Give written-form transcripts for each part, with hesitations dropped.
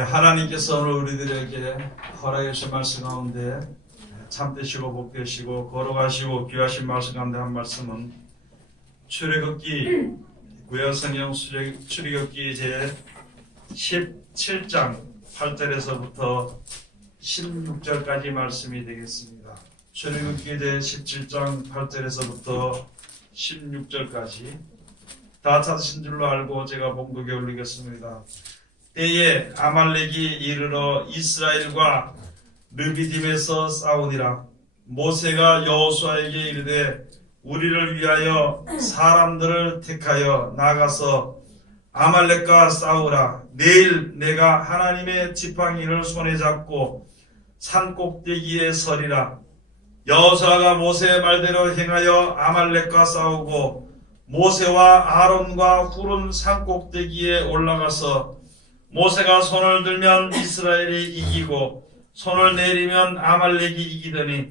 하나님께서 오늘 우리들에게 허락해 주신 말씀 가운데 참되시고 복되시고 거룩하시고 귀하신 말씀 가운데 한 말씀은 출애굽기 구약성경 출애굽기 제 17장 8절에서부터 16절까지 말씀이 되겠습니다. 출애굽기 제 17장 8절에서부터 16절까지 다 찾으신 줄로 알고 제가 봉독에 올리겠습니다. 때에 아말렉이 이르러 이스라엘과 르비딤에서 싸우니라. 모세가 여호수아에게 이르되 우리를 위하여 사람들을 택하여 나가서 아말렉과 싸우라. 내일 내가 하나님의 지팡이를 손에 잡고 산 꼭대기에 서리라. 여호수아가 모세의 말대로 행하여 아말렉과 싸우고 모세와 아론과 훌은 산 꼭대기에 올라가서 모세가 손을 들면 이스라엘이 이기고 손을 내리면 아말렉이 이기더니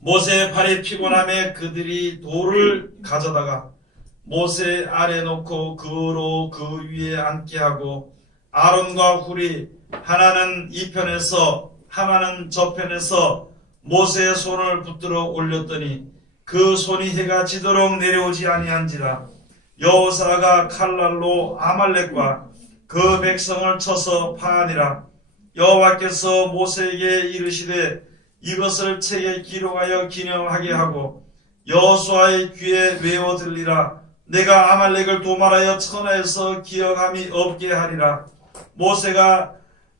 모세의 팔이 피곤함에 그들이 돌을 가져다가 모세 아래 놓고 그로 그 위에 앉게 하고 아론과 훌이 하나는 이 편에서 하나는 저 편에서 모세의 손을 붙들어 올렸더니 그 손이 해가 지도록 내려오지 아니한지라. 여호수아가 칼날로 아말렉과 그 백성을 쳐서 파하니라. 여호와께서 모세에게 이르시되 이것을 책에 기록하여 기념하게 하고 여호수아의 귀에 외워 들리라. 내가 아말렉을 도말하여 천하에서 기억함이 없게 하리라. 모세가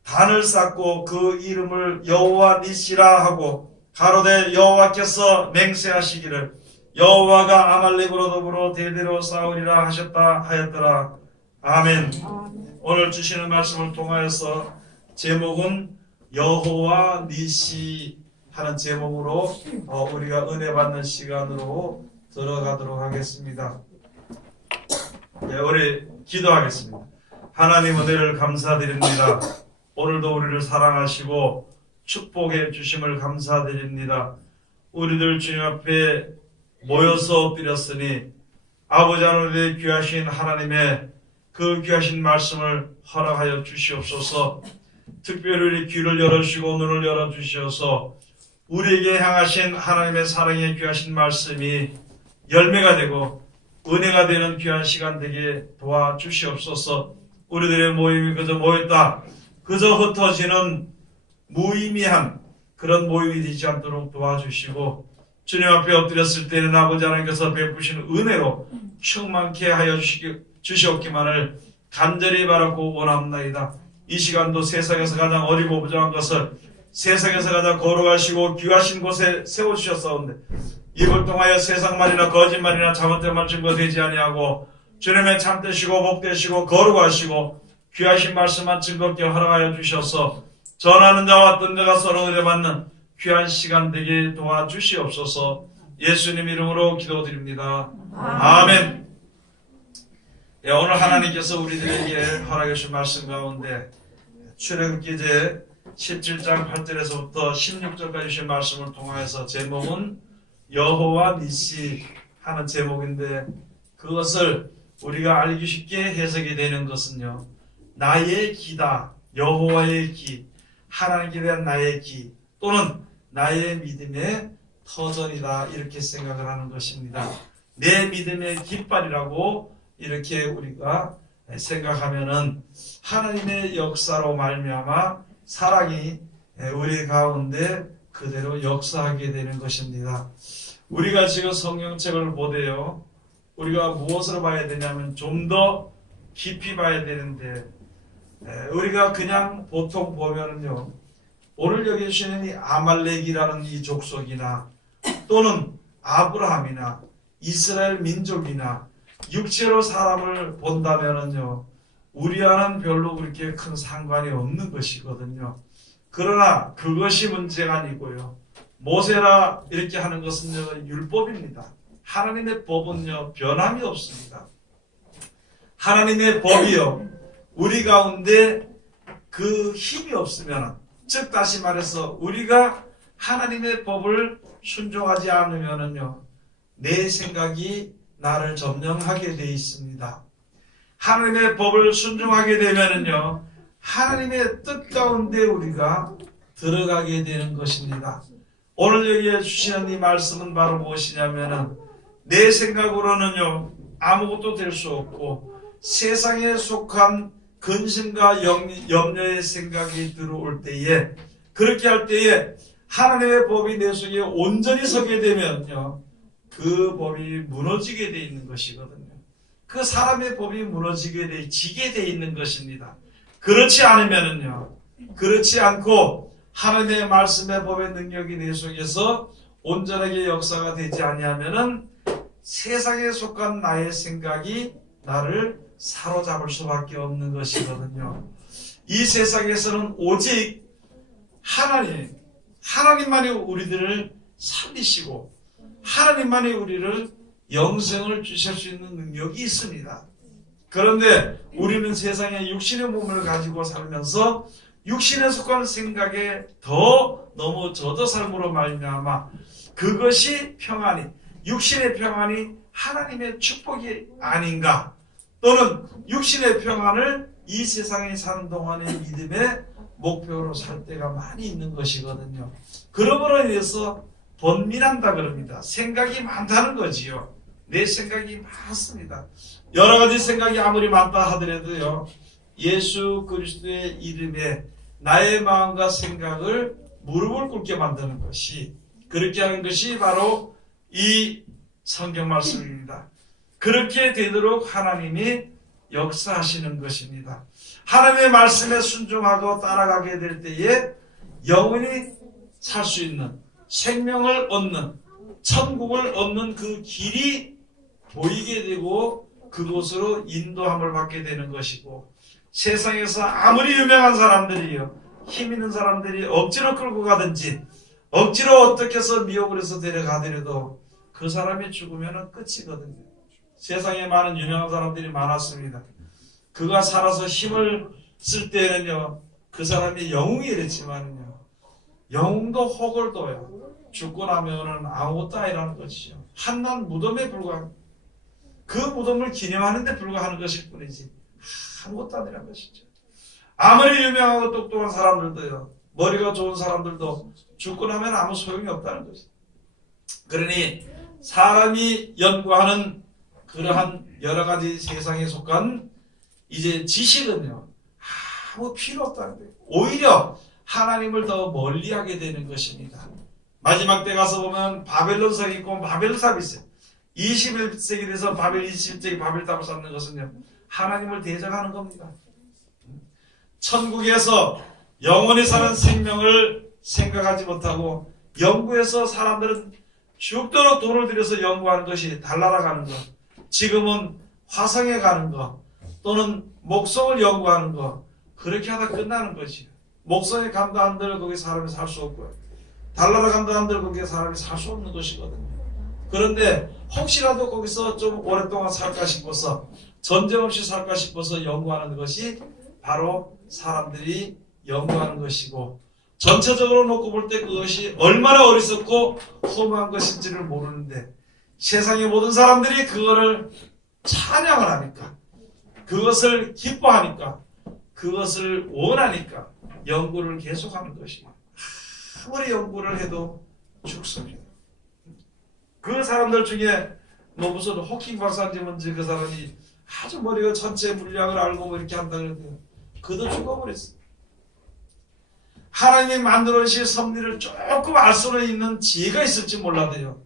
단을 쌓고 그 이름을 여호와 니시라 하고 가로되 여호와께서 맹세하시기를 여호와가 아말렉으로 더불어 대대로 싸우리라 하셨다 하였더라. 아멘. 오늘 주시는 말씀을 통하여서 제목은 여호와 니시 하는 제목으로 우리가 은혜 받는 시간으로 들어가도록 하겠습니다. 우리 기도하겠습니다. 하나님 은혜를 감사드립니다. 오늘도 우리를 사랑하시고 축복해 주심을 감사드립니다. 우리들 주님 앞에 모여서 엎드렸으니 아버지 하나님의 귀하신 하나님의 그 귀하신 말씀을 허락하여 주시옵소서. 특별히 우리 귀를 열어주시고 눈을 열어주셔서 우리에게 향하신 하나님의 사랑의 귀하신 말씀이 열매가 되고 은혜가 되는 귀한 시간 되게 도와주시옵소서. 우리들의 모임이 그저 모였다 그저 흩어지는 무의미한 그런 모임이 되지 않도록 도와주시고 주님 앞에 엎드렸을 때는 아버지 하나님께서 베푸신 은혜로 충만케 하여 주시옵기만을 간절히 바라고 원합나이다. 이 시간도 세상에서 가장 어리고 부정한 것을 세상에서 가장 거룩하시고 귀하신 곳에 세워주셨사온데 이걸 통하여 세상말이나 거짓말이나 잘못된 증거되지 아니하고 주님의 참되시고 복되시고 거룩하시고 귀하신 말씀만 즐겁게 허락하여 주셔서 전하는 자와 듣는 자가 서로 은혜 받는 귀한 시간 되게 도와주시옵소서. 예수님 이름으로 기도드립니다. 아멘. 오늘 하나님께서 우리들에게 허락해 주신 말씀 가운데 출애굽기 제 17장 8절에서부터 16절까지 주신 말씀을 통하여서 제목은 여호와 니시 하는 제목인데 그것을 우리가 알기 쉽게 해석이 되는 것은요, 나의 기다, 여호와의 기, 하나님께 대한 나의 기 또는 나의 믿음의 터전이다 이렇게 생각을 하는 것입니다. 내 믿음의 깃발이라고 이렇게 우리가 생각하면은 하나님의 역사로 말미암아 사랑이 우리 가운데 그대로 역사하게 되는 것입니다. 우리가 지금 성경책을 보되요 우리가 무엇으로 봐야 되냐면 좀 더 깊이 봐야 되는데 우리가 그냥 보통 보면은요 오늘 여기 주시는 이 아말렉이라는 이 족속이나 또는 아브라함이나 이스라엘 민족이나 육체로 사람을 본다면은요 우리와는 별로 그렇게 큰 상관이 없는 것이거든요. 그러나 그것이 문제가 아니고요, 모세라 이렇게 하는 것은요 율법입니다. 하나님의 법은요 변함이 없습니다. 하나님의 법이요 우리 가운데 그 힘이 없으면, 즉 다시 말해서 우리가 하나님의 법을 순종하지 않으면은요 내 생각이 나를 점령하게 되어 있습니다. 하나님의 법을 순종하게 되면은요 하나님의 뜻 가운데 우리가 들어가게 되는 것입니다. 오늘 여기에 주시는 이 말씀은 바로 무엇이냐면은 내 생각으로는요 아무것도 될 수 없고 세상에 속한 근심과 염려의 생각이 들어올 때에, 그렇게 할 때에 하나님의 법이 내 속에 온전히 서게 되면요 그 법이 무너지게 돼 있는 것이거든요. 그 사람의 법이 무너지게 지게 돼 있는 것입니다. 그렇지 않으면은요, 그렇지 않고 하나님의 말씀의 법의 능력이 내 속에서 온전하게 역사가 되지 아니하면은 세상에 속한 나의 생각이 나를 사로잡을 수밖에 없는 것이거든요. 이 세상에서는 오직 하나님만이 우리들을 살리시고 하나님만이 우리를 영생을 주실 수 있는 능력이 있습니다. 그런데 우리는 세상에 육신의 몸을 가지고 살면서 육신에 속한 생각에 더 너무 젖어 삶으로 말미암아 그것이 평안이, 육신의 평안이 하나님의 축복이 아닌가, 또는 육신의 평안을 이 세상에 사는 동안의 믿음의 목표로 살 때가 많이 있는 것이거든요. 그러므로 인해서 번민한다 그럽니다. 생각이 많다는 거지요. 내 생각이 많습니다. 여러 가지 생각이 아무리 많다 하더라도요, 예수 그리스도의 이름에 나의 마음과 생각을 무릎을 꿇게 만드는 것이, 그렇게 하는 것이 바로 이 성경 말씀입니다. 그렇게 되도록 하나님이 역사하시는 것입니다. 하나님의 말씀에 순종하고 따라가게 될 때에 영원히 살 수 있는, 생명을 얻는, 천국을 얻는 그 길이 보이게 되고 그곳으로 인도함을 받게 되는 것이고, 세상에서 아무리 유명한 사람들이요, 힘 있는 사람들이 억지로 끌고 가든지 억지로 어떻게 해서 미혹을 해서 데려가더라도 그 사람이 죽으면 끝이거든요. 세상에 많은 유명한 사람들이 많았습니다. 그가 살아서 힘을 쓸 때는요, 그 사람이 영웅이 이랬지만요, 영웅도 혹을 둬요. 죽고 나면은 아무것도 아니라는 것이죠. 한낱 무덤에 불과한, 그 무덤을 기념하는 데 불과하는 것일 뿐이지 아무것도 아니라는 것이죠. 아무리 유명하고 똑똑한 사람들도요, 머리가 좋은 사람들도 죽고 나면 아무 소용이 없다는 것이죠. 그러니 사람이 연구하는 그러한 여러 가지 세상에 속한 이제 지식은요 아무 필요 없다는 거예요. 오히려 하나님을 더 멀리하게 되는 것입니다. 마지막 때 가서 보면 바벨론성이 있고 바벨탑이 있어요. 21세기 돼서 21세기 바벨탑을 쌓는 것은요 하나님을 대적하는 겁니다. 천국에서 영원히 사는 생명을 생각하지 못하고 연구해서 사람들은 죽도록 돈을 들여서 연구하는 것이 달나라 가는 것, 지금은 화성에 가는 것, 또는 목성을 연구하는 것, 그렇게 하다 끝나는 것이에요. 목성에 간다 한들 거기 사람이 살 수 없고요, 달나라 간다 한들 거기에 사람이 살 수 없는 것이거든요. 그런데 혹시라도 거기서 좀 오랫동안 살까 싶어서, 전쟁 없이 살까 싶어서 연구하는 것이 바로 사람들이 연구하는 것이고, 전체적으로 놓고 볼 때 그것이 얼마나 어리석고 허무한 것인지를 모르는데 세상의 모든 사람들이 그거를 찬양을 하니까, 그것을 기뻐하니까, 그것을 원하니까 연구를 계속하는 것입니다. 아무리 연구를 해도 죽습니다. 그 사람들 중에 뭐 무슨 호킹 박사인지 뭔지 그 사람이 아주 머리가 전체 물리학을 알고 뭐 이렇게 한다 그러는데 그도 죽어버렸어. 하나님이 만들어 주신 섭리를 조금 알 수는 있는 지혜가 있을지 몰라도요,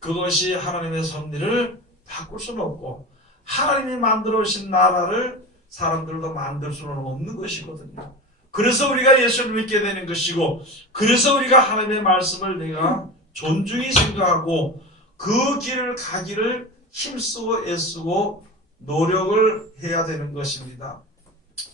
그것이 하나님의 섭리를 바꿀 수는 없고, 하나님이 만들어 주신 나라를 사람들도 만들 수는 없는 것이거든요. 그래서 우리가 예수를 믿게 되는 것이고, 그래서 우리가 하나님의 말씀을 내가 존중히 생각하고 그 길을 가기를 힘쓰고 애쓰고 노력을 해야 되는 것입니다.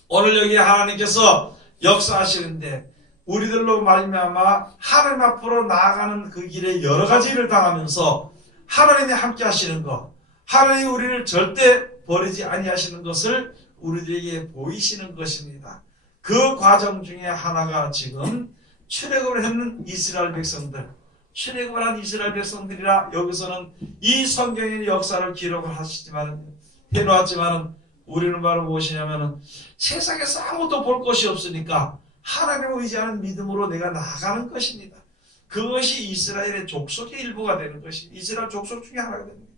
오늘 여기 하나님께서 역사하시는데 우리들로 말미암아 하나님 앞으로 나아가는 그 길에 여러 가지 일을 당하면서 하나님이 함께 하시는 것, 하나님이 우리를 절대 버리지 아니하시는 것을 우리들에게 보이시는 것입니다. 그 과정 중에 하나가 지금 출애굽을 했는 이스라엘 백성들, 출애굽을 한 이스라엘 백성들이라 여기서는 이 성경의 역사를 기록을 해놓았지만 우리는 바로 무엇이냐면은 세상에서 아무것도 볼 것이 없으니까 하나님을 의지하는 믿음으로 내가 나아가는 것입니다. 그것이 이스라엘의 족속의 일부가 되는 것이 이스라엘 족속 중에 하나가 됩니다.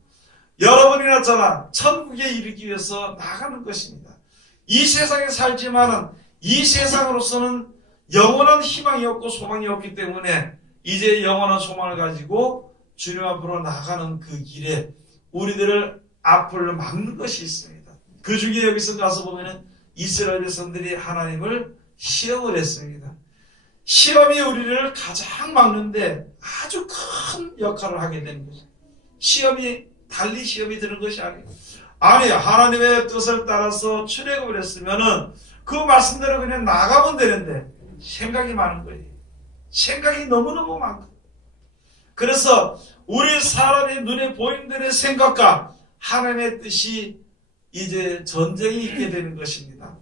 여러분이나 저나 천국에 이르기 위해서 나아가는 것입니다. 이 세상에 살지만은 이 세상으로서는 영원한 희망이 없고 소망이 없기 때문에 이제 영원한 소망을 가지고 주님 앞으로 나아가는 그 길에 우리들을 앞을 막는 것이 있습니다. 그 중에 여기서 가서 보면은 이스라엘 백성들이 하나님을 시험을 했습니다. 시험이 우리를 가장 막는데 아주 큰 역할을 하게 되는 거죠. 달리 시험이 드는 것이 아니에요. 아니, 하나님의 뜻을 따라서 출애굽을 했으면은 그 말씀대로 그냥 나가면 되는데 생각이 많은 거예요. 생각이 너무너무 많고. 그래서 우리 사람의 눈에 보이는 대로의 생각과 하나님의 뜻이 이제 전쟁이 있게 되는 것입니다.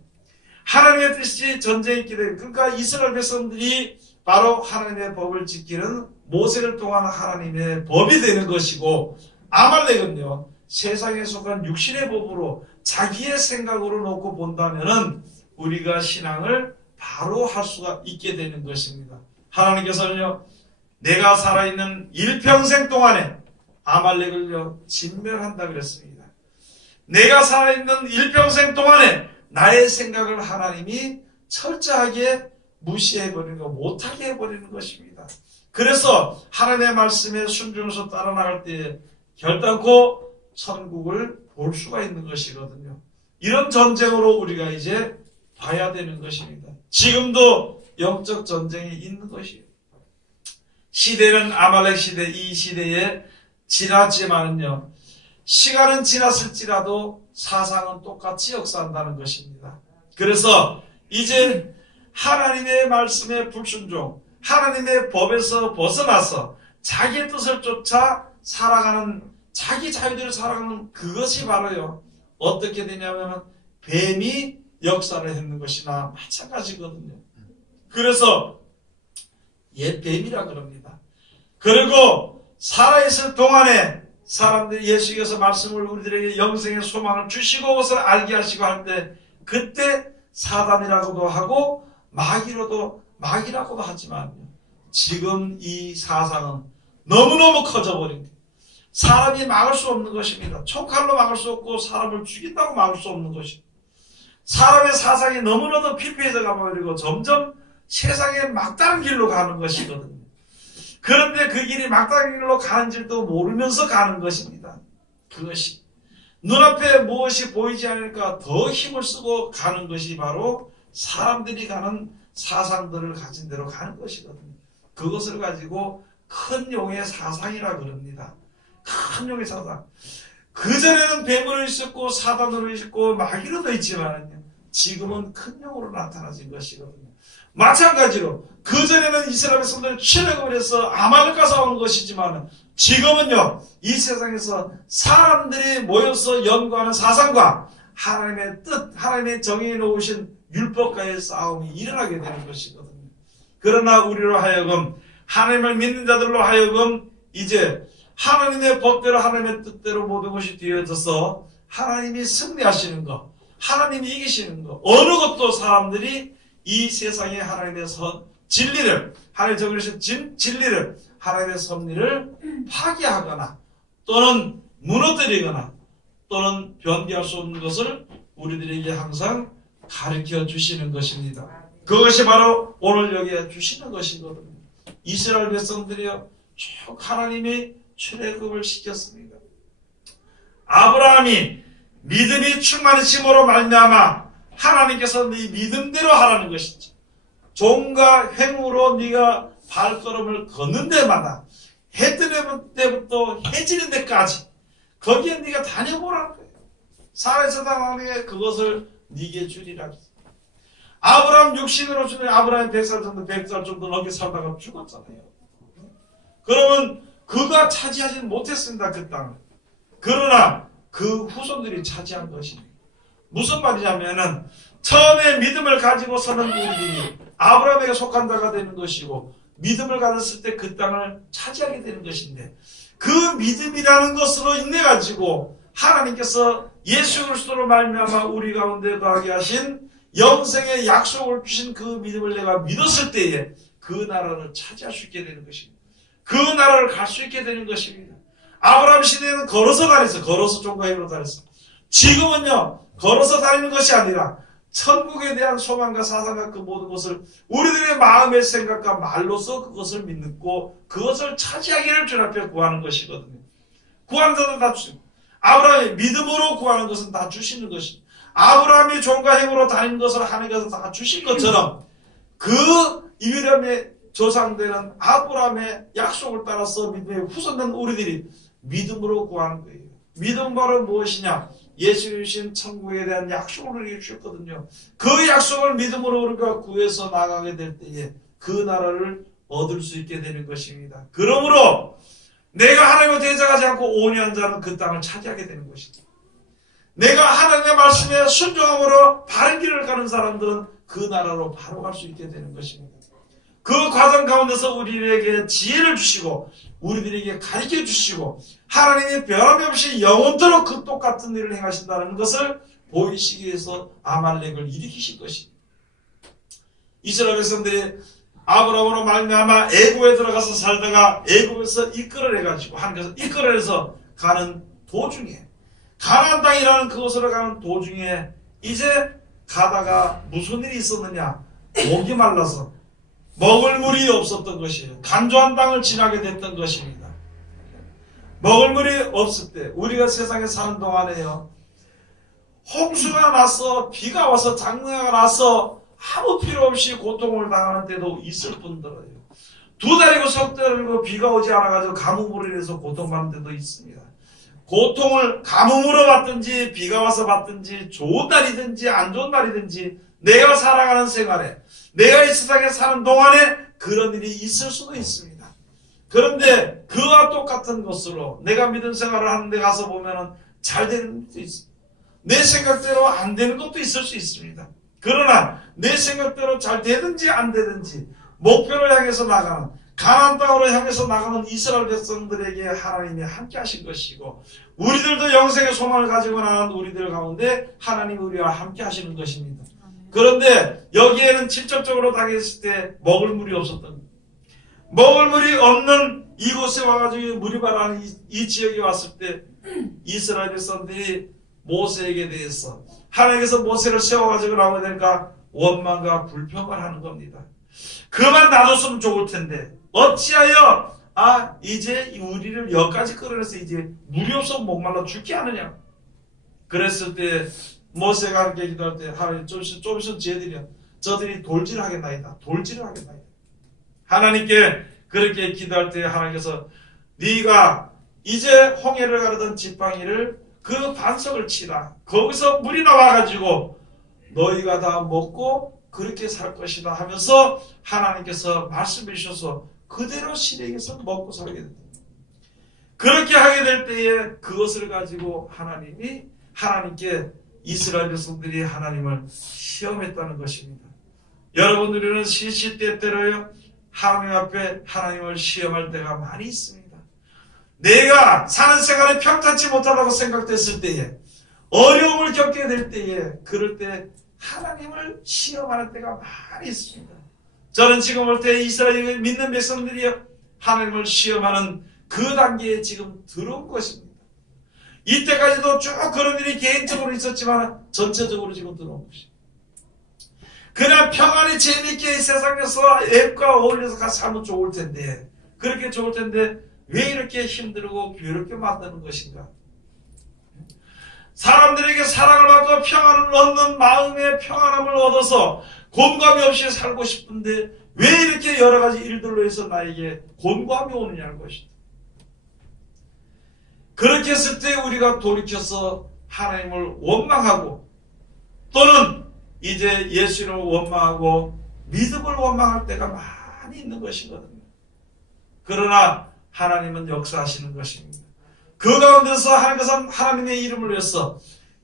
하나님의 뜻이 전쟁이 있게 되는, 그러니까 이스라엘 백성들이 바로 하나님의 법을 지키는 모세를 통한 하나님의 법이 되는 것이고, 아말렉은요 세상에 속한 육신의 법으로 자기의 생각으로 놓고 본다면은 우리가 신앙을 바로 할 수가 있게 되는 것입니다. 하나님께서는요 내가 살아있는 일평생 동안에 아말렉을요 진멸한다 그랬습니다. 내가 살아있는 일평생 동안에 나의 생각을 하나님이 철저하게 무시해버리는 거, 못하게 해버리는 것입니다. 그래서 하나님의 말씀에 순종해서 따라 나갈 때 결단코 천국을 볼 수가 있는 것이거든요. 이런 전쟁으로 우리가 이제 봐야 되는 것입니다. 지금도 영적 전쟁이 있는 것이에요. 시대는 아말렉 시대, 이 시대에 지났지만은요, 시간은 지났을지라도 사상은 똑같이 역사한다는 것입니다. 그래서 이제 하나님의 말씀에 불순종, 하나님의 법에서 벗어나서 자기의 뜻을 쫓아 살아가는, 자기 자유대로 살아가는 그것이 바로요 어떻게 되냐면 뱀이 역사를 했는 것이나 마찬가지거든요. 그래서 옛 뱀이라 그럽니다. 그리고 살아있을 동안에 사람들이 예수께서 말씀을 우리들에게 영생의 소망을 주시고 그것을 알게 하시고 할 때 그때 사단이라고도 하고 마귀라고도 하지만 지금 이 사상은 너무너무 커져버린 거예요. 사람이 막을 수 없는 것입니다. 총칼로 막을 수 없고 사람을 죽인다고 막을 수 없는 것입니다. 사람의 사상이 너무나도 피폐해져 가버리고 점점 세상에 막다른 길로 가는 것이거든요. 그런데 그 길이 막다른 길로 가는 줄도 모르면서 가는 것입니다. 그것이 눈앞에 무엇이 보이지 않으니까 더 힘을 쓰고 가는 것이 바로 사람들이 가는 사상들을 가진 대로 가는 것이거든요. 그것을 가지고 큰 용의 사상이라 그럽니다. 큰 용의 사상. 그전에는 뱀으로 있었고 사단으로 있었고 마귀로도 있지만 지금은 큰 용으로 나타나진 것이거든요. 마찬가지로 그전에는 이스라엘 백성들이 출애굽을 해서 아말렉과 싸우는 것이지만 지금은요 이 세상에서 사람들이 모여서 연구하는 사상과 하나님의 뜻, 하나님의 정의해 놓으신 율법과의 싸움이 일어나게 되는 것이거든요. 그러나 우리로 하여금 하나님을 믿는 자들로 하여금 이제 하나님의 법대로 하나님의 뜻대로 모든 것이 되어져서 하나님이 승리하시는 것, 하나님이 이기시는 것, 어느 것도 사람들이 이 세상에 하나님의 진리를, 하나님의 정의하신 진리를, 하나님의 섭리를 파괴하거나 또는 무너뜨리거나 또는 변개할 수 없는 것을 우리들에게 항상 가르쳐 주시는 것입니다. 그것이 바로 오늘 여기에 주시는 것이거든요. 이스라엘 백성들이요 쭉 하나님이 출애굽을 시켰습니다. 아브라함이 믿음이 충만해짐으로 말미암아 하나님께서 네 믿음대로 하라는 것이죠. 종과 행으로 네가 발걸음을 걷는 데마다 해 뜨는 때부터 해 지는 데까지 거기에 네가 다녀보라는 거예요. 살아있어 당하게 그것을 네게 주리라. 아브라함 육신으로 주면 아브라함이 100살 정도 넘게 살다가 죽었잖아요. 그러면 그가 차지하지는 못했습니다. 그 땅을. 그러나 그 후손들이 차지한 것입니다. 무슨 말이냐면은 처음에 믿음을 가지고 서는 우리들이 아브라함에게 속한 자가 되는 것이고 믿음을 가졌을 때 그 땅을 차지하게 되는 것인데 그 믿음이라는 것으로 인해 가지고 하나님께서 예수 그리스도로 말미암아 우리 가운데 거하게 하신 영생의 약속을 주신 그 믿음을 내가 믿었을 때에 그 나라를 차지할 수 있게 되는 것입니다. 그 나라를 갈 수 있게 되는 것입니다. 아브라함 시대에는 걸어서 다녔어. 걸어서 종가행으로 다녔어. 지금은요, 걸어서 다니는 것이 아니라 천국에 대한 소망과 사상과 그 모든 것을 우리들의 마음의 생각과 말로서 그것을 믿고 그것을 차지하기를 주 앞에 구하는 것이거든요. 구하는 자는 다 주시고, 아브라함이 믿음으로 구하는 것은 다 주시는 것입니다. 아브라함이 종과 행으로 다닌 것을 하나님께서 다 주신 것처럼 그 이브라함의 조상되는 아브라함의 약속을 따라서 믿음의 후손된 우리들이 믿음으로 구하는 거예요. 믿음 바로 무엇이냐? 예수 주신 천국에 대한 약속을 우리에게 주셨거든요. 그 약속을 믿음으로 우리가 구해서 나가게 될 때에 그 나라를 얻을 수 있게 되는 것입니다. 그러므로 내가 하나님을 대적하지 않고 온유한 자는 그 땅을 차지하게 되는 것입니다. 내가 하나님의 말씀에 순종함으로 바른 길을 가는 사람들은 그 나라로 바로 갈 수 있게 되는 것입니다. 그 과정 가운데서 우리에게 지혜를 주시고 우리들에게 가르쳐 주시고 하나님이 변함이 없이 영원토록 그 똑같은 일을 행하신다는 것을 보이시기 위해서 아말렉을 일으키실 것입니다. 이스라엘 백성들이 아브라함으로 말미암아 애굽에 들어가서 살다가 애굽에서 이끌어내가지고 하나님께서 이끌어내서 가는 도중에 가나안 땅이라는 그곳으로 가는 도중에 이제 가다가 무슨 일이 있었느냐? 목이 말라서 먹을 물이 없었던 것이에요. 간조한 땅을 지나게 됐던 것입니다. 먹을 물이 없을 때 우리가 세상에 사는 동안에요, 홍수가 나서 비가 와서 장마가 나서 아무 필요 없이 고통을 당하는 때도 있을 뿐더러요. 두 달이고 석 달이고 비가 오지 않아가지고 가뭄으로 인해서 고통받는 때도 있습니다. 고통을 가뭄으로 받든지 비가 와서 받든지 좋은 날이든지 안 좋은 날이든지 내가 살아가는 생활에 내가 이 세상에 사는 동안에 그런 일이 있을 수도 있습니다. 그런데 그와 똑같은 것으로 내가 믿음 생활을 하는데 가서 보면은 잘 되는 것도 있습니다. 내 생각대로 안 되는 것도 있을 수 있습니다. 그러나 내 생각대로 잘 되든지 안 되든지 목표를 향해서 나가는 가나안 땅으로 향해서 나가는 이스라엘 백성들에게 하나님이 함께 하신 것이고 우리들도 영생의 소망을 가지고 나가는 우리들 가운데 하나님이 우리와 함께 하시는 것입니다. 그런데 여기에는 직접적으로 당했을 때 먹을 물이 없었던 거예요. 먹을 물이 없는 이곳에 와가지고 물이 바라는 이 지역에 왔을 때 이스라엘 백성들이 모세에게 대해서 하나님께서 모세를 세워가지고 나오게 되니까 원망과 불평을 하는 겁니다. 그만 놔뒀으면 좋을 텐데 어찌하여 이제 우리를 여기까지 끌어내서 이제 물이 없어 목말라 죽게 하느냐. 그랬을 때 모세가 이렇게 기도할 때 하나님 좀 있으면 저들이 돌질하겠나이다. 돌질을 하겠나이다. 하나님께 그렇게 기도할 때 하나님께서 네가 이제 홍해를 가르던 지팡이를 그 반석을 치라. 거기서 물이 나와가지고 너희가 다 먹고 그렇게 살 것이다 하면서 하나님께서 말씀해 주셔서 그대로 시내에서 먹고 살게 된다. 그렇게 하게 될 때에 그것을 가지고 하나님께 이스라엘 백성들이 하나님을 시험했다는 것입니다. 여러분들은 시시때때로요 하나님 앞에 하나님을 시험할 때가 많이 있습니다. 내가 사는 생활이 평탄치 못하다고 생각됐을 때에 어려움을 겪게 될 때에 그럴 때 하나님을 시험하는 때가 많이 있습니다. 저는 지금 볼 때 이스라엘 믿는 백성들이 하나님을 시험하는 그 단계에 지금 들어온 것입니다. 이때까지도 쭉 그런 일이 개인적으로 있었지만 전체적으로 지금 들어온 것입니다. 그냥 평안히 재미있게 이 세상에서 앱과 어울려서 같이 살면 좋을 텐데 그렇게 좋을 텐데 왜 이렇게 힘들고 괴롭게 만드는 것인가? 사람들에게 사랑을 받고 평안을 얻는 마음의 평안함을 얻어서 곤감이 없이 살고 싶은데 왜 이렇게 여러 가지 일들로 해서 나에게 곤감이 오느냐는 것이다. 그렇게 했을 때 우리가 돌이켜서 하나님을 원망하고 또는 이제 예수를 원망하고 믿음을 원망할 때가 많이 있는 것이거든요. 그러나 하나님은 역사하시는 것입니다. 그 가운데서 하나님께서 하나님의 이름을 위해서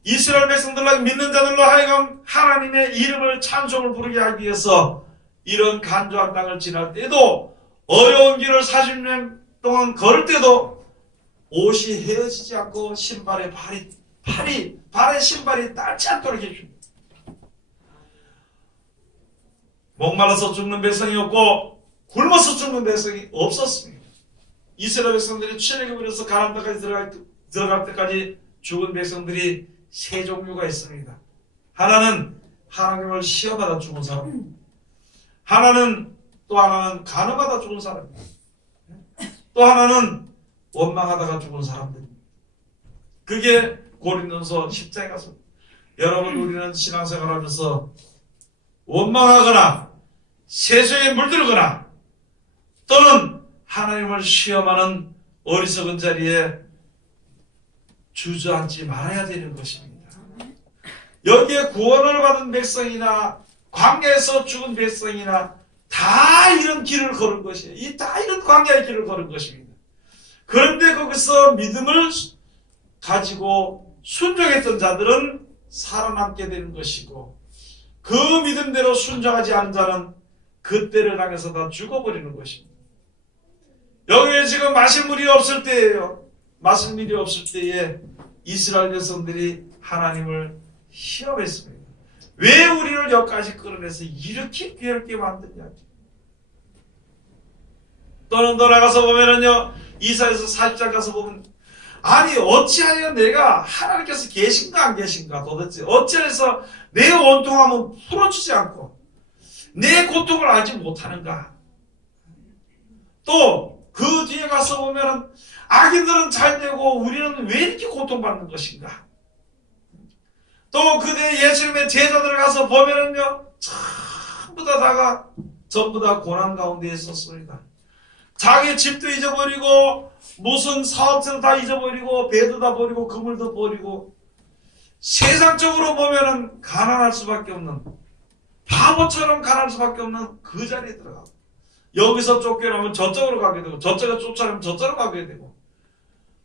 이스라엘 백성들로 믿는 자들로 하여금 하나님의 이름을 찬송을 부르게 하기 위해서 이런 간조한 땅을 지날 때도 어려운 길을 40년 동안 걸을 때도 옷이 헤어지지 않고 신발에 팔이 발에 신발이 닳지 않도록 해줍니다. 목말라서 죽는 백성이 없고 굶어서 죽는 백성이 없었습니다. 이스라엘 백성들이 출애굽에 버려서 가나안 땅까지 들어갈 때까지 죽은 백성들이 세 종류가 있습니다. 하나는 하나님을 시험하다 죽은 사람, 또 하나는 간음하다 죽은 사람입니다. 또 하나는 원망하다가 죽은 사람들입니다. 그게 고린도서 10장에 가서 여러분, 우리는 신앙생활하면서 원망하거나 세속에 물들거나 또는 하나님을 시험하는 어리석은 자리에 주저앉지 말아야 되는 것입니다. 여기에 구원을 받은 백성이나 광야에서 죽은 백성이나 다 이런 길을 걸은 것이에요. 다 이런 광야의 길을 걸은 것입니다. 그런데 거기서 믿음을 가지고 순종했던 자들은 살아남게 되는 것이고, 그 믿음대로 순종하지 않은 자는 그때를 향해서 다 죽어버리는 것입니다. 여기에 지금 마실 물이 없을 때예요. 마실 물이 없을 때에 이스라엘 백성들이 하나님을 시험했습니다. 왜 우리를 여기까지 끌어내서 이렇게 괴롭게 만드냐. 또는 더 나가서 보면은요, 이사야서 40장 가서 보면, 아니 어찌하여 내가 하나님께서 계신가 안 계신가, 도대체 어찌해서 내 원통함은 풀어주지 않고 내 고통을 알지 못하는가. 또 그 뒤에 가서 보면은 악인들은 잘 되고 우리는 왜 이렇게 고통받는 것인가. 또 그때 예수님의 제자들 가서 보면은요, 전부 다 고난 가운데 있었습니다. 자기 집도 잊어버리고 무슨 사업체도 다 잊어버리고 배도 다 버리고 그물도 버리고 세상적으로 보면은 가난할 수밖에 없는, 바보처럼 가난할 수밖에 없는 그 자리에 들어가고, 여기서 쫓겨나면 저쪽으로 가게 되고 저쪽에 쫓아내면 저쪽으로 가게 되고,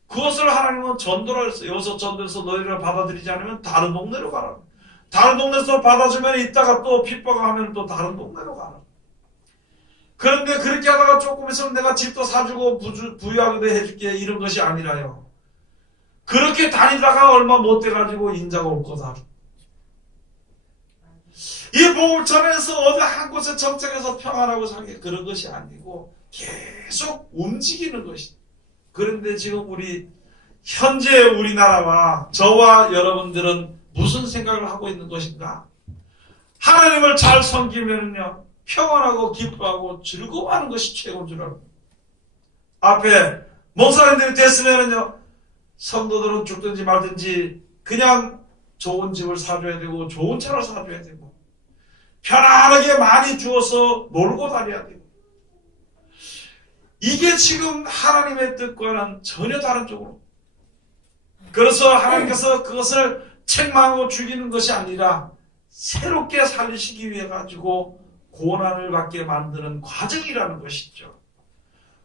그것을 하나님은 전도를 했어요. 여기서 전도해서 너희를 받아들이지 않으면 다른 동네로 가라. 다른 동네에서 받아주면 이따가 또 핍박하면 또 다른 동네로 가라. 그런데 그렇게 하다가 조금 있으면 내가 집도 사주고 부유하게도 해줄게, 이런 것이 아니라요. 그렇게 다니다가 얼마 못 돼가지고 인자가 올 거다. 이 복을 전해서 어디 한 곳에 정착해서 평안하고 살게, 그런 것이 아니고 계속 움직이는 것이다. 그런데 지금 현재 우리나라와 저와 여러분들은 무슨 생각을 하고 있는 것인가? 하나님을 잘 섬기면요, 평안하고 기뻐하고 즐거워하는 것이 최고인 줄 알고, 앞에 목사님들이 됐으면요, 성도들은 죽든지 말든지 그냥 좋은 집을 사줘야 되고 좋은 차를 사줘야 되고 편안하게 많이 주어서 놀고 다녀야 되고, 이게 지금 하나님의 뜻과는 전혀 다른 쪽으로. 그래서 하나님께서 그것을 책망하고 죽이는 것이 아니라 새롭게 살리시기 위해 가지고 고난을 받게 만드는 과정이라는 것이죠.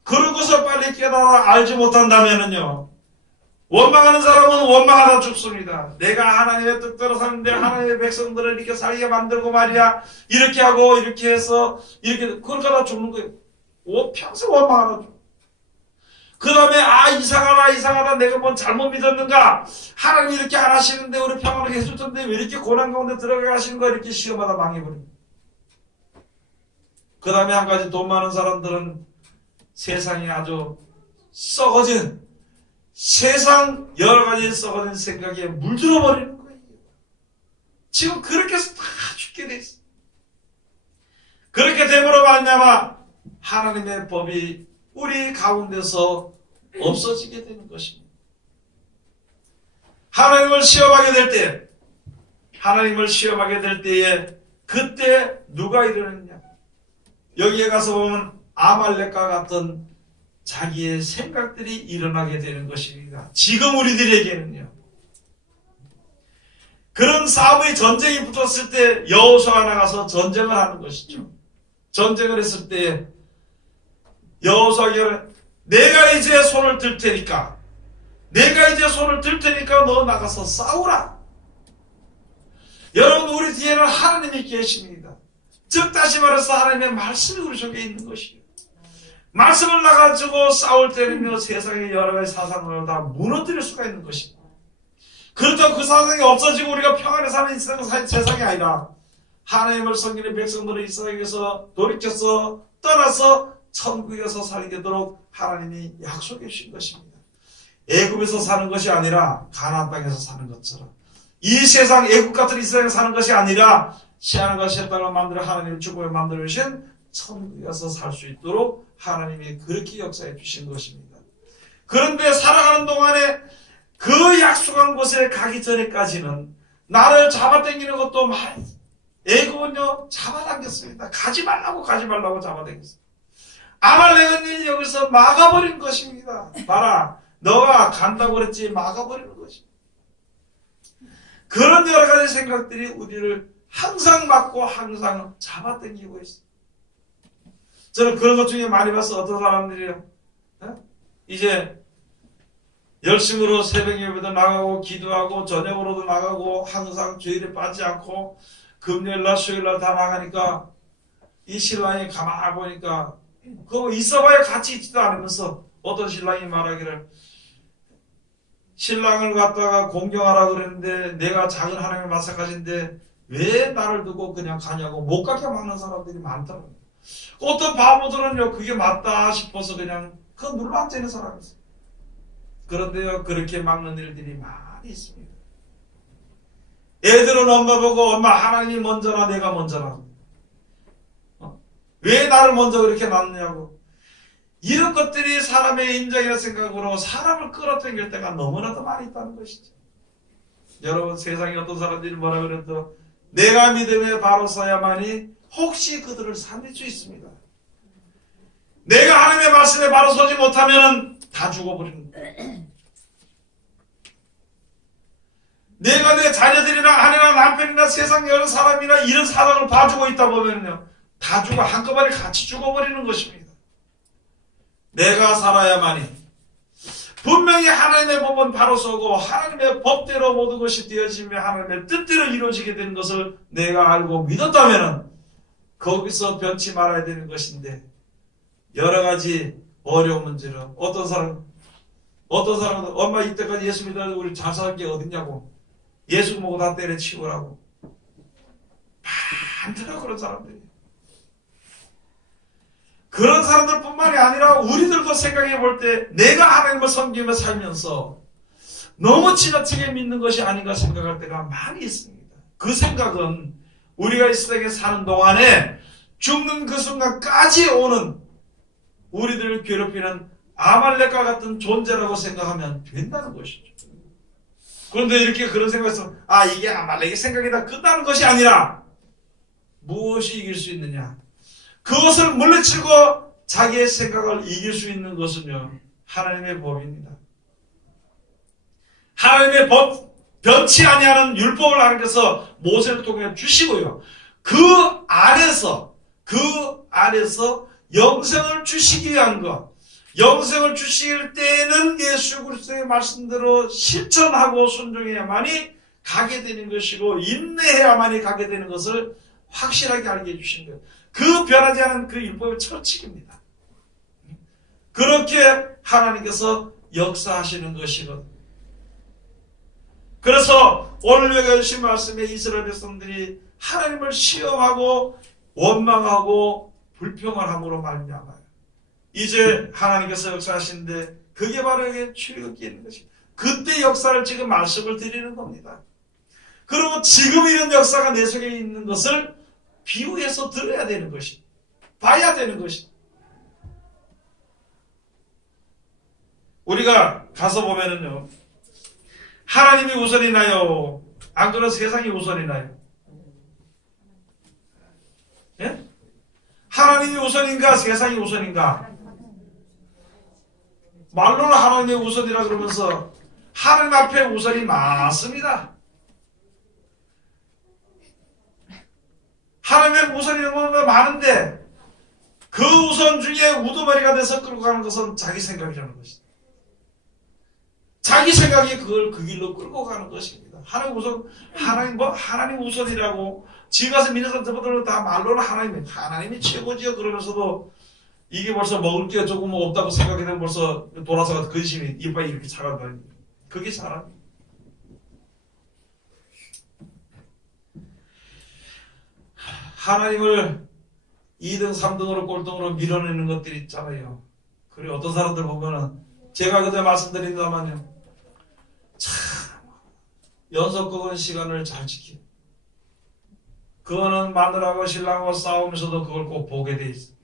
그런 것을 빨리 깨달아 알지 못한다면요, 원망하는 사람은 원망하다 죽습니다. 내가 하나님의 뜻대로 사는데 하나님의 백성들을 이렇게 살게 만들고 말이야, 이렇게 하고 이렇게 해서 이렇게 그러다가 죽는 거예요. 평생 원망하다 죽. 그 다음에 이상하다 내가 뭔 잘못 믿었는가, 하나님 이렇게 안 하시는데 우리 평안하게 해줄 텐데 왜 이렇게 고난 가운데 들어가 하시는 거야, 이렇게 시험하다 망해버립니다. 그 다음에 한 가지, 돈 많은 사람들은 세상에 아주 썩어진, 세상 여러 가지 썩어진 생각에 물들어 버리는 거예요. 지금 그렇게 해서 다 죽게 돼 있어. 그렇게 됨으로 말미암아 하나님의 법이 우리 가운데서 없어지게 되는 것입니다. 하나님을 시험하게 될 때에 그때 누가 이러느냐? 여기에 가서 보면 아말렉과 같은 자기의 생각들이 일어나게 되는 것입니다. 지금 우리들에게는요, 그런 싸움의 전쟁이 붙었을 때 여호수아가 나가서 전쟁을 하는 것이죠. 전쟁을 했을 때 여호수아가 내가 이제 손을 들 테니까 너 나가서 싸우라. 여러분, 우리 뒤에는 하나님이 계십니다. 즉 다시 말해서 하나님의 말씀이 우리 속에 있는 것이에요. 말씀을 나가지고 싸울 때는요, 세상의 여러 가지 사상을 다 무너뜨릴 수가 있는 것입니다. 그렇다고 그 세상이 없어지고 우리가 평안에 사는 세상이 아니라 하나님을 섬기는 백성들은 이 세상에서 돌이켜서 떠나서 천국에서 살게 되도록 하나님이 약속해 주신 것입니다. 애굽에서 사는 것이 아니라 가나안 땅에서 사는 것처럼 이 세상 애굽 같은 이 세상에 사는 것이 아니라 시하늘과 새 땅을 만들어 하나님의 축복에 만들어 주신 천국에서 살 수 있도록 하나님이 그렇게 역사해 주신 것입니다. 그런데 살아가는 동안에 그 약속한 곳에 가기 전에까지는 나를 잡아당기는 것도 많이 애굽은요 잡아당겼습니다. 가지 말라고 잡아당겼어요. 아말렉은 여기서 막아버린 것입니다. 봐라, 너가 간다고 그랬지 막아버리는 것입니다. 그런 여러 가지 생각들이 우리를 항상 막고 항상 잡아당기고 있어요. 저는 그런 것 중에 많이 봤어. 어떤 사람들이요, 이제 열심으로 새벽 예배도 나가고 기도하고 저녁으로도 나가고 항상 주일에 빠지지 않고 금요일날 수요일날 다 나가니까 이 신랑이 가만히 보니까 그거 있어봐야 같이 있지도 않으면서 어떤 신랑이 말하기를 신랑을 갖다가 공경하라 그랬는데 내가 작은 하나님의 마사가지인데 왜 나를 두고 그냥 가냐고 못 가게 막는 사람들이 많더라고요. 어떤 바보들은요 그게 맞다 싶어서 그냥 그 눌러 앉아있는 사람이 있어요. 그런데요 그렇게 막는 일들이 많이 있습니다. 애들은 엄마 보고 엄마 하나님이 먼저나 내가 먼저나 왜 나를 먼저 그렇게 낳느냐고. 이런 것들이 사람의 인정이라 생각으로 사람을 끌어당길 때가 너무나도 많이 있다는 것이죠. 여러분 세상에 어떤 사람들이 뭐라 그래도 내가 믿음에 바로 서야만이 혹시 그들을 살릴 수 있습니다. 내가 하나님의 말씀에 바로 서지 못하면 다 죽어버리는 거예요. 내가 내 자녀들이나 아내나 남편이나 세상 여러 사람이나 이런 사람을 봐주고 있다 보면요 다 죽어 한꺼번에 같이 죽어버리는 것입니다. 내가 살아야만이 분명히 하나님의 법은 바로 서고 하나님의 법대로 모든 것이 되어지며 하나님의 뜻대로 이루어지게 되는 것을 내가 알고 믿었다면 거기서 변치 말아야 되는 것인데 여러 가지 어려운 문제로 어떤 사람은 엄마 이때까지 예수 믿었는데 우리 자살한 게 어딨냐고 예수 보고 다 때려치우라고 많더라고 그런 사람들이. 그런 사람들뿐만이 아니라 우리들도 생각해 볼 때 내가 하나님을 섬기며 살면서 너무 지나치게 믿는 것이 아닌가 생각할 때가 많이 있습니다. 그 생각은 우리가 이 세상에 사는 동안에 죽는 그 순간까지 오는 우리들을 괴롭히는 아말렉과 같은 존재라고 생각하면 된다는 것이죠. 그런데 이렇게 그런 생각에서 이게 아말렉의 생각이다 끝나는 것이 아니라 무엇이 이길 수 있느냐, 그것을 물리치고 자기의 생각을 이길 수 있는 것은요 하나님의 법입니다. 하나님의 법, 변치 아니하는 율법을 하나님께서 모세를 통해 주시고요 그 안에서 영생을 주시기 위한 것, 영생을 주실 때에는 예수 그리스도의 말씀대로 실천하고 순종해야만이 가게 되는 것이고 인내해야만이 가게 되는 것을 확실하게 알게 해주신 거예요. 그 변하지 않은 그 율법의 철칙입니다. 그렇게 하나님께서 역사하시는 것이거든요. 그래서 오늘 여기 주신 말씀에 이스라엘 백성들이 하나님을 시험하고 원망하고 불평을 함으로 말미암아요. 이제 하나님께서 역사하시는데 그게 바로 여기에 출애굽기에 있는 것입니다. 그때 역사를 지금 말씀을 드리는 겁니다. 그리고 지금 이런 역사가 내 속에 있는 것을 비유해서 들어야 되는 것이, 봐야 되는 것이. 우리가 가서 보면은요, 하나님이 우선이 나요? 안 그러면 세상이 우선이 나요? 예? 하나님이 우선인가 세상이 우선인가? 말로는 하나님의 우선이라 그러면서 하나님 앞에 우선이 많습니다. 하나님의 우선이 너무나 많은데 그 우선 중에 우두머리가 돼서 끌고 가는 것은 자기 생각이라는 것입니다. 자기 생각이 그걸 그 길로 끌고 가는 것입니다. 하나님 우선, 하나님 우선이라고 지금 가서 믿는 사람들은 다 말로는 하나님이 최고지요 그러면서도 이게 벌써 먹을 게 조금 없다고 생각이 되면 벌써 돌아서 근심이 이빨이 이렇게 차간다. 그게 사람이에요. 하나님을 2등, 3등으로 꼴등으로 밀어내는 것들이 있잖아요. 그리고 어떤 사람들 보면은 제가 그때 말씀드린다만요. 참 연속극은 시간을 잘 지켜. 그거는 마누라하고 신랑하고 싸우면서도 그걸 꼭 보게 돼 있어.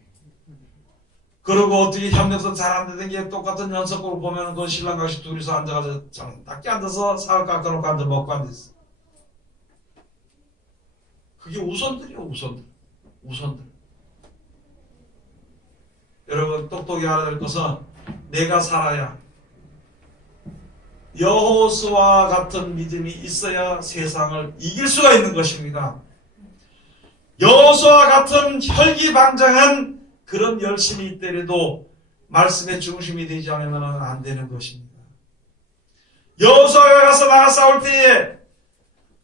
그리고 어떻게 협력도 잘 안 되는 게 똑같은 연속극을 보면은 그 신랑 같이 둘이서 앉아가지고 딱히 앉아서 사과 깎아놓고 앉아 먹고 앉았어. 그게 우선들이요, 우선들. 여러분 똑똑히 알아야 될 것은 내가 살아야 여호수아와 같은 믿음이 있어야 세상을 이길 수가 있는 것입니다. 여호수아와 같은 혈기방장한 그런 열심이 있더라도 말씀의 중심이 되지 않으면 안 되는 것입니다. 여호수아가 가서 나가 싸울 때에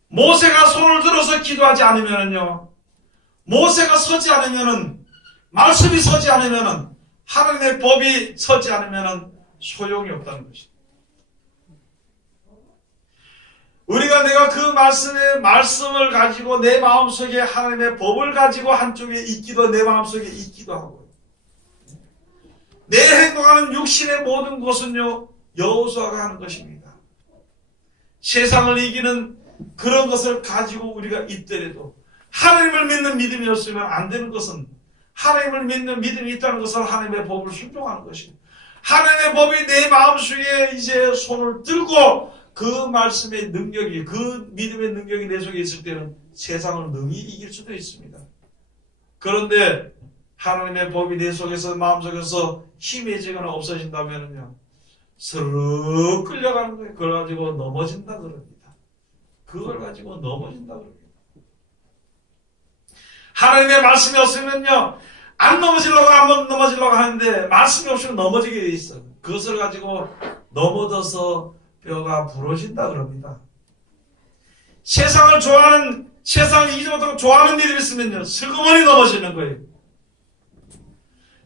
모세가 손을 들어서 기도하지 않으면요, 모세가 서지 않으면은, 말씀이 서지 않으면은, 하나님의 법이 서지 않으면은 소용이 없다는 것입니다. 우리가 내가 그 말씀을 가지고 내 마음속에 하나님의 법을 가지고 한쪽에 있기도 내 마음속에 있기도 하고, 내 행동하는 육신의 모든 것은요, 여호수아가 하는 것입니다. 세상을 이기는 그런 것을 가지고 우리가 있더라도 하나님을 믿는 믿음이 없으면 안 되는 것은, 하나님을 믿는 믿음이 있다는 것은 하나님의 법을 순종하는 것입니다. 하나님의 법이 내 마음속에 이제 손을 들고 그 말씀의 능력이, 그 믿음의 능력이 내 속에 있을 때는 세상을 능히 이길 수도 있습니다. 그런데 하나님의 법이 내 속에서, 마음속에서 힘해지거나 없어진다면요, 스르륵 끌려가는 거예요. 그걸 가지고 넘어진다 그럽니다. 그걸 가지고 넘어진다 그럽니다. 하나님의 말씀이 없으면요, 안 넘어지려고 하는데 말씀이 없으면 넘어지게 돼 있어. 그것을 가지고 넘어져서 뼈가 부러진다 그럽니다. 세상을 이기지 못하고 좋아하는 믿음이 있으면요, 슬그머니 넘어지는 거예요.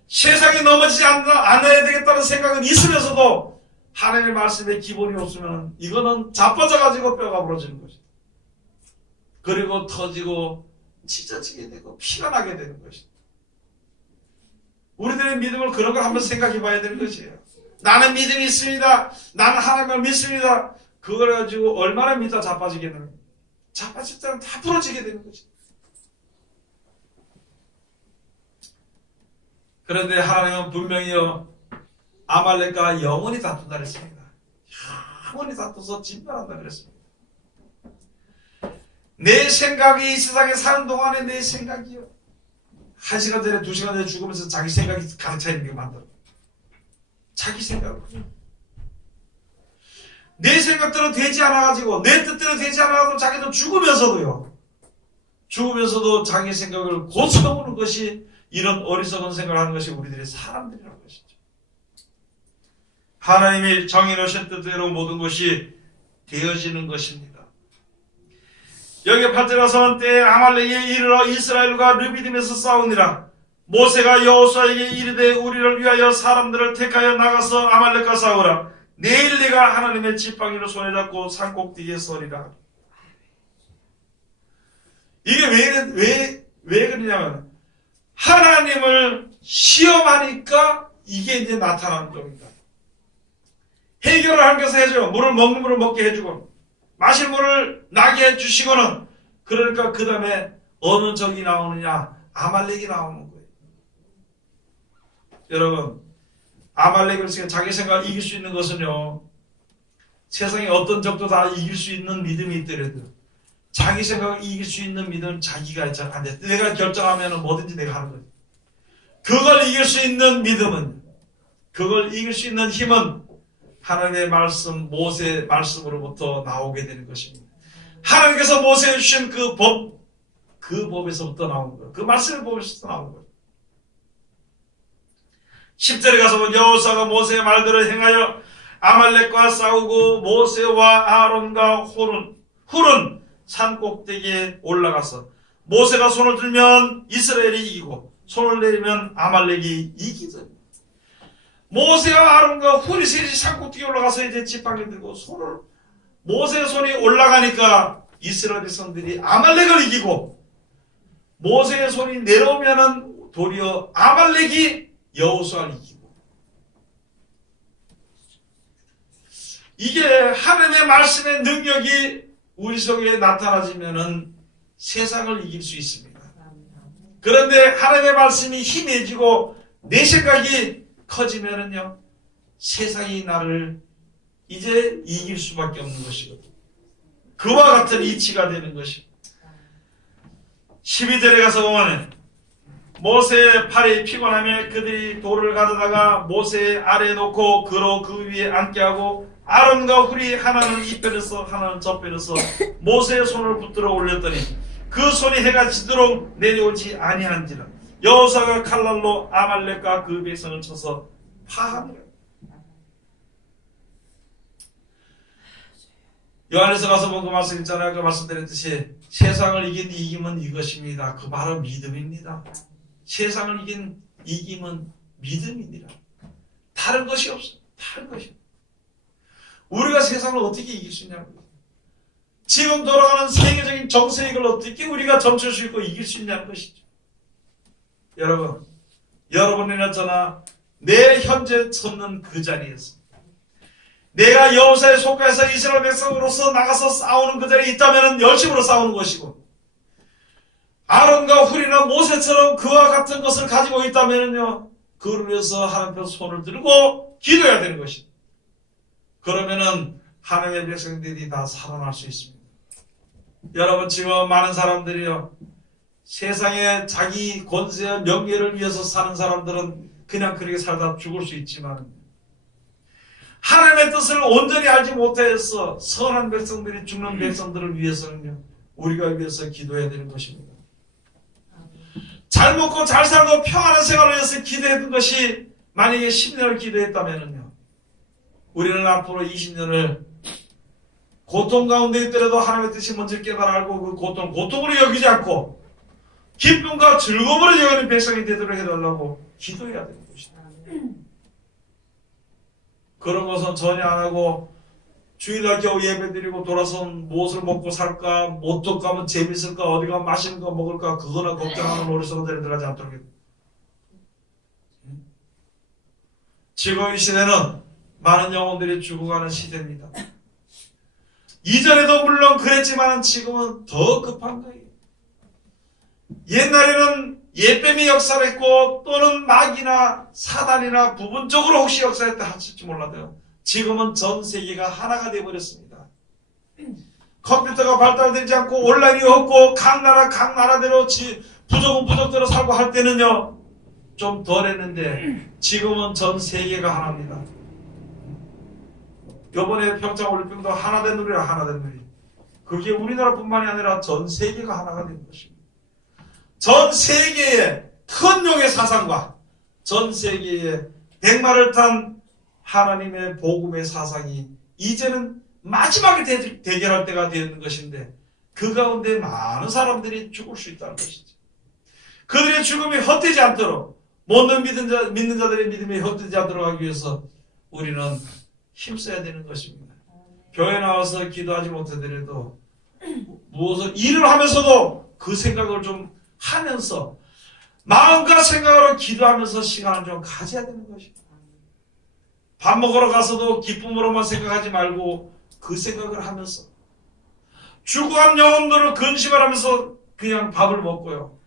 세상이 넘어지지 않아야 되겠다는 생각은 있으면서도 하나님의 말씀에 기본이 없으면 이거는 자빠져가지고 뼈가 부러지는 것이다. 그리고 터지고 찢어지게 되고 피가 나게 되는 것이다. 우리들의 믿음을 그런 걸 한번 생각해 봐야 되는 것이에요. 나는 믿음이 있습니다. 나는 하나님을 믿습니다. 그걸 가지고 얼마나 믿다 자빠지겠느냐. 자빠질 때는 다 부러지게 되는 것이다. 그런데 하나님은 분명히요, 아말렉과 영원히 다툰다 그랬습니다. 영원히 다투서 진멸한다 그랬습니다. 내 생각이 이 세상에 사는 동안에 내 생각이요, 1시간 전에 2시간 전에 죽으면서 자기 생각이 가득 차 있는 게 만들어. 자기 생각으로. 내 생각대로 되지 않아가지고, 내 뜻대로 되지 않아가지고 자기도 죽으면서도 자기 생각을 고쳐보는 것이, 이런 어리석은 생각을 하는 것이 우리들의 사람들이라는 것이죠. 하나님이 정해놓으신 뜻대로 모든 것이 되어지는 것입니다. 여기 8절 가서는 때에 아말렉에 이르러 이스라엘과 르비딤에서 싸우니라. 모세가 여호수아에게 이르되 우리를 위하여 사람들을 택하여 나가서 아말렉과 싸우라. 내일 네가 하나님의 지팡이를 손에 잡고 산꼭대기에 서리라. 이게 왜 그러냐면, 하나님을 시험하니까 이게 이제 나타나는 겁니다. 해결을 한 것을 해줘요. 먹는 물을 먹게 해주고, 마실 물을 나게 해주시고는, 그러니까 그 다음에 어느 적이 나오느냐? 아말렉이 나오는 거예요. 여러분, 아말렉을 자기 생각을 이길 수 있는 것은요, 세상에 어떤 적도 다 이길 수 있는 믿음이 있더라도 자기 생각을 이길 수 있는 믿음은 자기가 안 돼. 내가 결정하면 뭐든지 내가 하는 거예요. 그걸 이길 수 있는 믿음은, 그걸 이길 수 있는 힘은 하나님의 말씀, 모세 말씀으로부터 나오게 되는 것입니다. 하나님께서 모세에 주신 그 법에서부터 나오는 거예요. 그 말씀의 법에서부터 나오는 거예요. 10절에 가서 보면 여호수아가 모세의 말대로 행하여 아말렉과 싸우고 모세와 아론과 훌은 산 꼭대기에 올라가서 모세가 손을 들면 이스라엘이 이기고 손을 내리면 아말렉이 이기더니, 모세와 아론과 훌이 셋이 산 꼭대기에 올라가서 이제 지팡이 들고 모세의 손이 올라가니까 이스라엘 백성들이 아말렉을 이기고, 모세의 손이 내려오면은 도리어 아말렉이 여호수아를 이기고, 이게 하나님의 말씀의 능력이 우리 속에 나타나지면은 세상을 이길 수 있습니다. 그런데 하나님의 말씀이 힘해지고 내 생각이 커지면은요, 세상이 나를 이제 이길 수밖에 없는 것이거든요. 그와 같은 이치가 되는 것입니다. 12절에 가서 보면 모세의 팔이 피곤하며 그들이 돌을 가져다가 모세의 아래에 놓고 그로 그 위에 앉게 하고 아론과 훌이 하나는 이편에서 하나는 저편에서 모세의 손을 붙들어 올렸더니 그 손이 해가 지도록 내려오지 아니한지라. 여호수아가 칼날로 아말렉과 그 백성을 쳐서 파하니라. 요한에서 가서 본 그 말씀 있잖아요. 그 말씀드렸듯이 세상을 이긴 이김은 이것입니다. 그 바로 믿음입니다. 세상을 이긴 이김은 믿음이니라. 다른 것이 없어요. 다른 것이 없어요. 우리가 세상을 어떻게 이길 수 있냐고요. 지금 돌아가는 세계적인 정세를 어떻게 우리가 점칠 수 있고 이길 수 있냐는 것이죠. 여러분이나 저나 내 현재 섰는 그 자리에서 내가 여호수아의 속가에서 이스라엘 백성으로서 나가서 싸우는 그 자리에 있다면 열심으로 싸우는 것이고, 아론과 훌이나 모세처럼 그와 같은 것을 가지고 있다면요, 그를 위해서 하나님 앞에 손을 들고 기도해야 되는 것입니다. 그러면은 하나님의 백성들이 다 살아날 수 있습니다. 여러분, 지금 많은 사람들이요, 세상에 자기 권세와 명예를 위해서 사는 사람들은 그냥 그렇게 살다 죽을 수 있지만, 하나님의 뜻을 온전히 알지 못해서 선한 백성들이 죽는 백성들을 위해서는요, 우리가 위해서 기도해야 되는 것입니다. 잘 먹고 잘 살고 평안한 생활을 위해서 기도했던 것이 만약에 10년을 기도했다면요, 우리는 앞으로 20년을 고통 가운데 있더라도 하나님의 뜻이 먼저 깨달아 알고 그 고통으로 여기지 않고 기쁨과 즐거움으로 여기는 백성이 되도록 해달라고 기도해야 되는 것입니다. 그런 것은 전혀 안 하고 주일날 겨우 예배드리고 돌아선 무엇을 먹고 살까, 못 가면 재밌을까, 어디 가면 맛있는 거 먹을까, 그거나 걱정하는 노릇으로 들어가지 않도록 해요. 지금 이 시대는 많은 영혼들이 죽어가는 시대입니다. 이전에도 물론 그랬지만 지금은 더 급한 거예요. 옛날에는 예뱀이 역사했고 또는 마귀나 사단이나 부분적으로 혹시 역사했다 하실지 몰라도요, 지금은 전 세계가 하나가 되어버렸습니다. 컴퓨터가 발달되지 않고 온라인이 없고 각 나라대로 부족은 부족대로 살고 할 때는요 좀 덜했는데 지금은 전 세계가 하나입니다. 이번에 평창올림픽도 하나된 누리라. 하나된 누리. 그게 우리나라뿐만이 아니라 전 세계가 하나가 된 것입니다. 전 세계의 큰 용의 사상과 전 세계의 백마를 탄 하나님의 복음의 사상이 이제는 마지막에 대결할 때가 되는 것인데, 그 가운데 많은 사람들이 죽을 수 있다는 것이죠. 그들의 죽음이 헛되지 않도록, 모든 믿는 자들의 믿음이 헛되지 않도록 하기 위해서 우리는 힘써야 되는 것입니다. 교회 나와서 기도하지 못하더라도 무엇을 일을 하면서도 그 생각을 좀 하면서 마음과 생각으로 기도하면서 시간을 좀 가져야 되는 것입니다. 밥 먹으러 가서도 기쁨으로만 생각하지 말고 그 생각을 하면서, 죽어간 영혼들을 근심을 하면서 그냥 밥을 먹고요,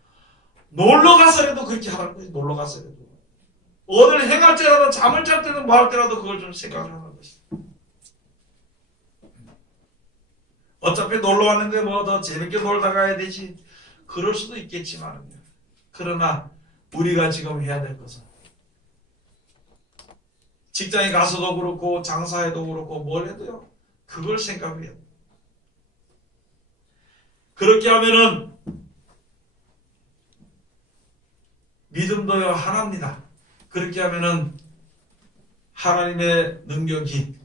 놀러 가서라도 그렇게 하라는 거예요. 놀러 가서라도 어딜 행할 때라도 잠을 잘 때는 뭐 할 때라도 그걸 좀 생각을 하는 것입니다. 어차피 놀러 왔는데 뭐 더 재밌게 놀다 가야 되지, 그럴 수도 있겠지만요. 그러나 우리가 지금 해야 될 것은, 직장에 가서도 그렇고 장사해도 그렇고 뭘 해도요, 그걸 생각해요. 그렇게 하면은 믿음도요 하나입니다. 그렇게 하면은 하나님의 능력이,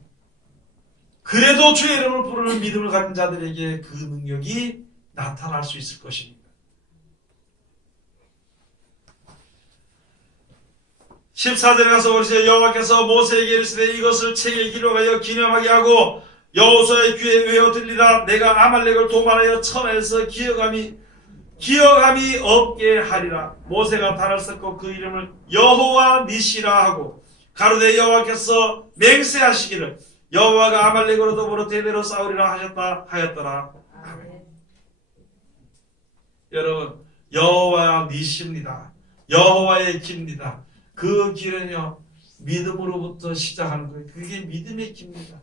그래도 주의 이름을 부르는 믿음을 가진 자들에게 그 능력이 나타날 수 있을 것입니다. 14절에 가서 보시죠. 여호와께서 모세에게 이르시되 이것을 책에 기록하여 기념하게 하고 여호수아의 귀에 외어 들리라. 내가 아말렉을 도발하여 천에서 기어감이 기억함이 없게 하리라. 모세가 단을 썼고 그 이름을 여호와 니시라 하고 가로되 여호와께서 맹세하시기를 여호와가 아말렉으로 더불어 대대로 싸우리라 하였더라. 아멘. 여러분, 여호와 니시입니다. 여호와의 길입니다. 그 길은요, 믿음으로부터 시작하는 거예요. 그게 믿음의 길입니다.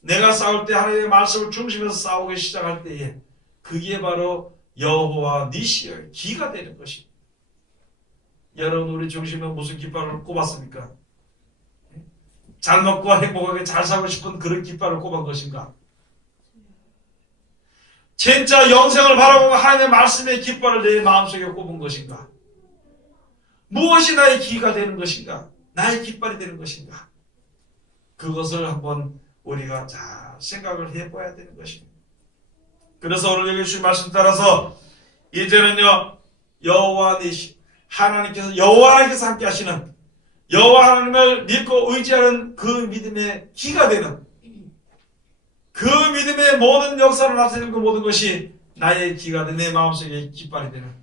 내가 싸울 때 하나님의 말씀을 중심에서 싸우기 시작할 때에 그게 바로 여호와 니시의 기가 되는 것입니다. 여러분, 우리 중심에 무슨 깃발을 꼽았습니까? 잘 먹고 행복하게 잘 살고 싶은 그런 깃발을 꼽은 것인가? 진짜 영생을 바라보고 하나님의 말씀의 깃발을 내 마음속에 꼽은 것인가? 무엇이 나의 기가 되는 것인가? 나의 깃발이 되는 것인가? 그것을 한번 우리가 잘 생각을 해봐야 되는 것입니다. 그래서 오늘 여기 주신 말씀 따라서 이제는요, 여호와 니시, 하나님께서 여호와 하나님께서 함께 하시는 여호와 하나님을 믿고 의지하는 그 믿음의 기가 되는 그 믿음의 모든 역사를 나타내는 그 모든 것이 나의 기가 되는 내 마음속에 깃발이 되는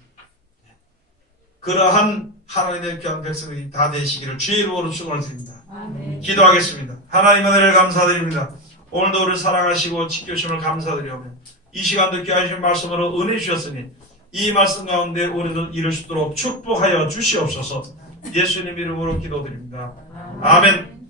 그러한 하나님의 귀한 백성들이 다 되시기를 주의 이름으로 축원을 드립니다. 아멘. 기도하겠습니다. 하나님의 은혜를 감사드립니다. 오늘도 우리를 사랑하시고 지켜주심을 감사드리오며 이 시간도 귀하신 말씀으로 은혜 주셨으니 이 말씀 가운데 우리도 이룰 수 있도록 축복하여 주시옵소서. 예수님 이름으로 기도드립니다. 아멘.